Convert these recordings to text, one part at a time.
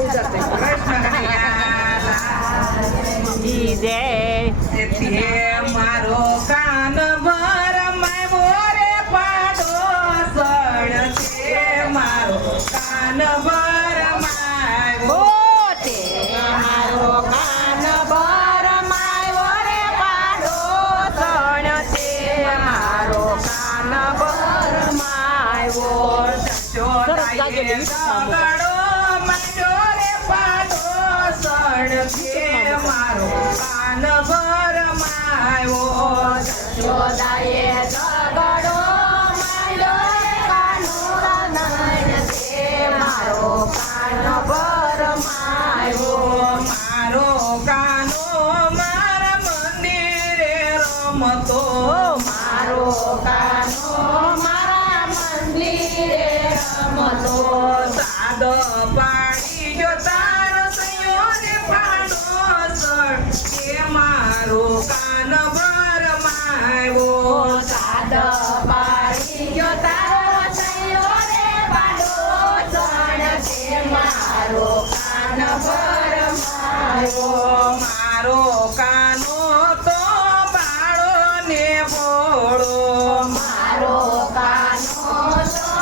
કૃષ્ણ કનૈયા જય મારો કાન ભર મોરે પાડો સળ છે મારો કાન ભર મોટે મારો કાન ભર માયો રે પાડો સણ છે મારો કાન ભર માયો ચોદાયે દગડો મંડો રે પાડો સળ છે મારો કાન ભર માયો ચોદાયે દગડો માયો રે કાનુડા નયન છે મારો કાન ભર માયો મારો કાનો મારા મંદિરે રમતો મારો કાનો મારા મંદિરે રમતો સાદો પાડી જો તારો સયો ને પાડો સળ કે મારો કાન ભર માયો સાદ પાડી ગયો તારો સયો રે પાડો સણ છે મારો કાન ભર માયો મારો કાનો તો બાળો ને બોળો મારો કાનો તો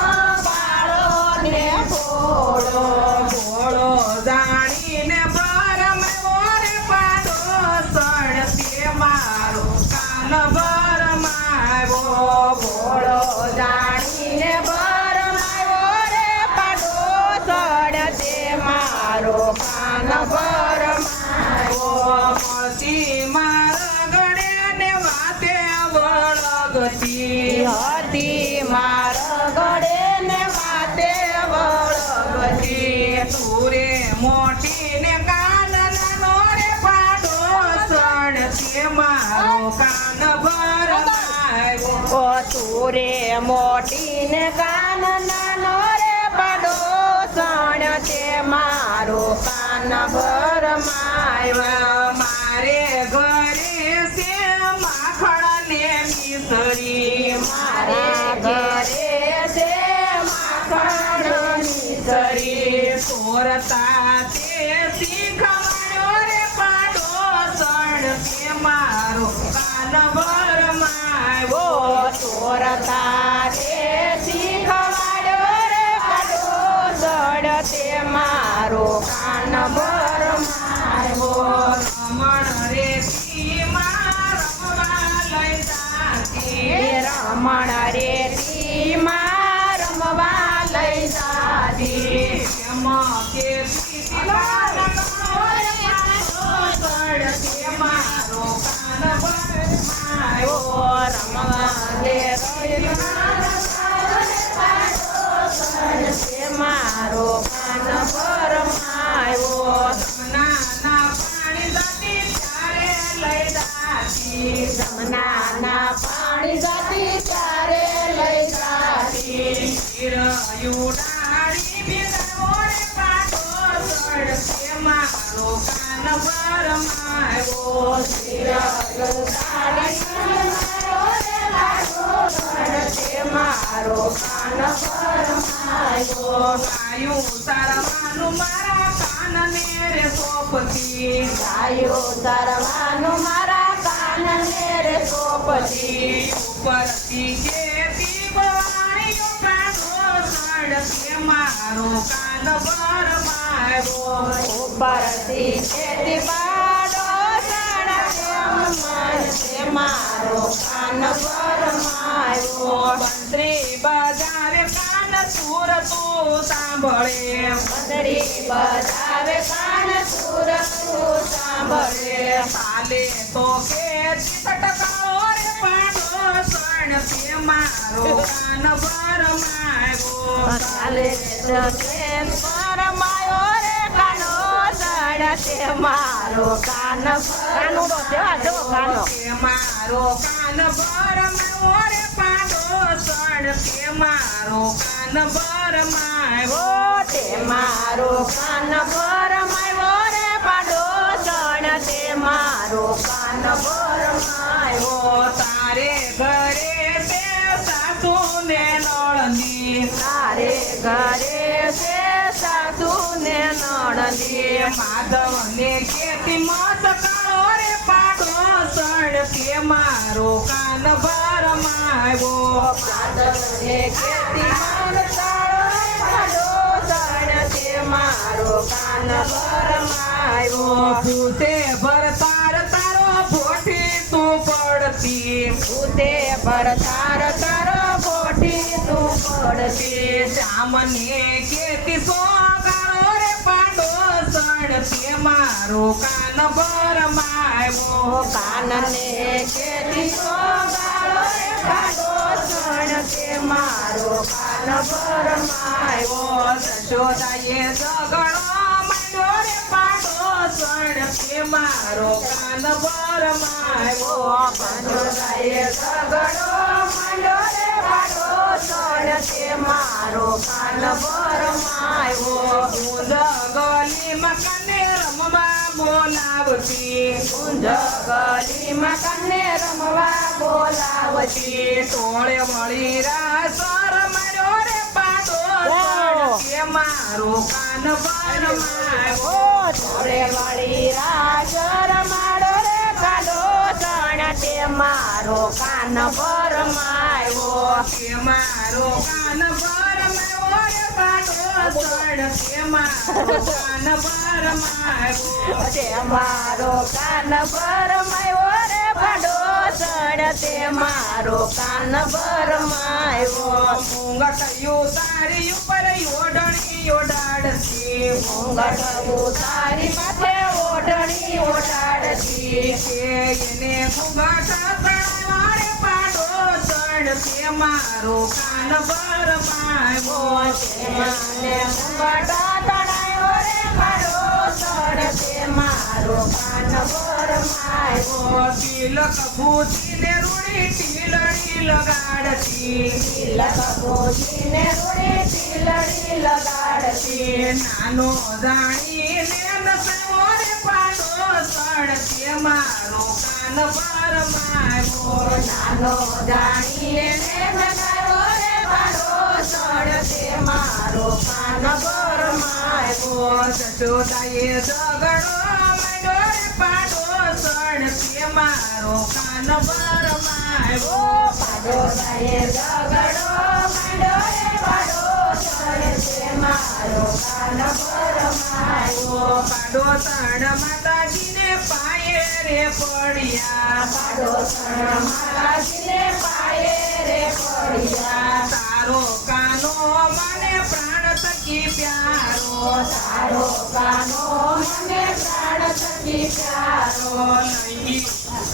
બાળો ને ભોળો બોળો જાણીને ભરમ મોરે પાડો સળ તે મારો કાન ભર માયો ભોળો જાણીને ભર માયો રે પાડો સડ તે મારો કાન ભર માયો મળતી મારા ગણે ને વાતે વળગતી હતી માર ગળે ને વાતે વળગતી તુરે મોટી ને કાન નાનો રે પાડો સળ તે મારો કાન ભર માયો ઓ તુરે મોટી ને કાન નાનો રે પાડો સણ તે મારો કાન ભર માયો મારે ઘરે છે માખણ ને મિસરી મારે ઘરે છે માખણની સરી સોરતા તે શીખવાડ્યો રે પાડો સણ તે મારો કાન ભર માયો ચોરતા તે શીખવાડ્યો રે પાડો સડ તે મારો કાન ભર માયો રમણ રે તી રમવા લઈ જાતી રમણ રેતી માં રમવા લઈ જાતી એમાં કે મારો કાન ભર માયો રમવા લે મારો કાન ભર માયો નાના પાણી જતી ત્યારે લઈ જાતી જમનાના પાણી જતી ત્યારે લઈ જાતી ઉડાડી બિરવો રે પાડો સળ તે મારો કાન ભર માયો મારો કાન ભર માયો ગાયું સારવાનું મારા કાન ને રે સોપતી ગાયો તરવાનું મારા કાન ને રે સોપતી ઉપરથી કેતી બવાણીઓ પાડો સળ તે મારો કાન ભર માયો ઉપરથી ખેતી બાડો સડકે મારો કાન ભર માયો મંત્રી બજાવે કાન સુર તું સાંભળે મંદરી બજાવે કાન સુર તું સાંભળે હાલે તો કે ટટકાળો રે પાડો સણ તે મારો કાન ભર માયો કાલે પર માયો રે કાનો સડકે મારો કાન કાનુડો સેવા જો કાનો કે મારો કાન ભર માયો રે પાડો સણ તે મારો કાન ભર માયો તે મારો કાન ભર માયો રે પાડો સણ તે મારો કાન ભર માયો તારે ઘરે તે સાસુ ને નળની તારે ઘરે છે સાસુ ને નળ મંદિર માધવને કેતી મત કાળો રે પાડો સણ કે મારો કાન ભરમાયો માધવને ખેતી મન તાળો પાડો સણ તે મારો કાન ભરમાયો પૂતે ભરતાર તારો ભોઠી તું પડતી ઉદે પર તારો બોટી તું પડતી સામને કેતી સોગાળો રે પાડો સણ તે મારો કાન ભરમાયો કાનને કેતી સોગાળો રે પાડો સણ તે મારો કાન ભરમાયો જશોદાએ ઝઘડો માંડ્યો રે પાડો સણ તે મારો કાન ભરમાયો કંજોરાએ ઝઘડો માંડ્યો રે પાડો સણ તે મારો કાન ભરમાયો ઊંઝ ગલીમાં કને રમવા બોલાવતી કુંજ ગલીમાં કને રમવા બોલાવતી ટોળે મળી રાસર માર્યો રે પાડો સણ તે મારો કાન ભરમાયો થોડે વળી રાજર માડો રે કાઢો સણ તે મારો કાન ભરમાયો કે મારો કાન ભરમાયો રે પાડો સણ તે મારો કાન ભરમાયો તે મારો કાન ભરમાયો રે પાડો સણ તે મારો કાન ભરમાયો ઘૂંઘટયું તારી ઉપર ઓઢણી ઓઢાડતી ઘૂંઘટ ઉતારી માથે ઓઢણી ઓઢાડતી કે એને ઘૂંઘટ તણાવા રે પાડો સણ તે મારો કાન ભરમાયો મને ઘૂંઘટ તણાયો રે પાડો સણ તે મારો કાન ભરમાયો તિલક ભૂતીને રૂડી ટીલડી લગાડતી તિલક ભોજીને રૂડી તિલડી લગાડતી નાનો જાણીને નસવો રે પાડો સણ તે મારો કાન ભરમાયો નાનો જાણીને નગારો રે પાડો સણ તે મારો કાન ભરમાયો જશોદાએ ઝઘડો માંડ્યો રે પાડો સણ તે મારો કાન ભરમાયો પાડો રાયે ઝઘડો માંડ્યો રે પાડો સણ તે મારો કાન ભરમાયો પાડો સણ માતાજીને પાયે રે પડ્યા પાડો સણ માતાજીને પાયે રે પડ્યા તારો કાનો મને પ્રાણ થકી પ્યારો તારો કાનો મને પ્રાણ થકી પ્યારો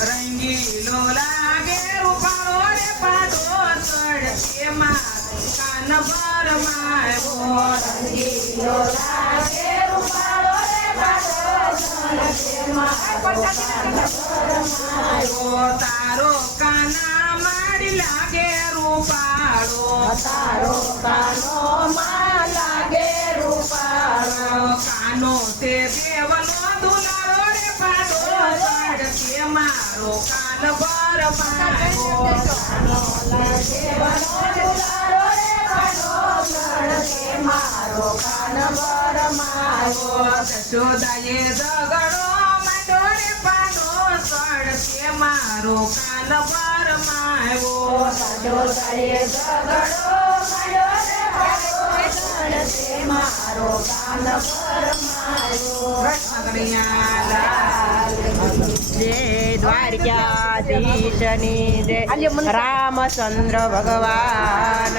રંગીલો લાગે રૂપાળો રે પાડો સણ તે મારો કાન ભરમાયો રંગીલો લાગે રૂપાળો રે પાડો સણ તે મારો કાન ભરમાયો તારો કાના માડી લાગે રૂપાળો તારો કાનો માં લાગે રૂપાળો કાનો તે દેવનો દુલારો રે પાડો સણ તે મારો કાન ભરમાયો કાનો લાગે વનો દુલારો રે પાડો સણ તે મારો કાન ભરમાયો જશોદાએ ઝઘડો માંડ્યો રે પાડો સણ તે મારો કાન ભરમાયો સજોદાએ ઝઘડો માંડ્યો રે પાડો સણ તે મારો કાન ભરમાયો કૃષ્ણ કનૈયા જય દ્વારકાધીશની જય રામચંદ્ર ભગવાન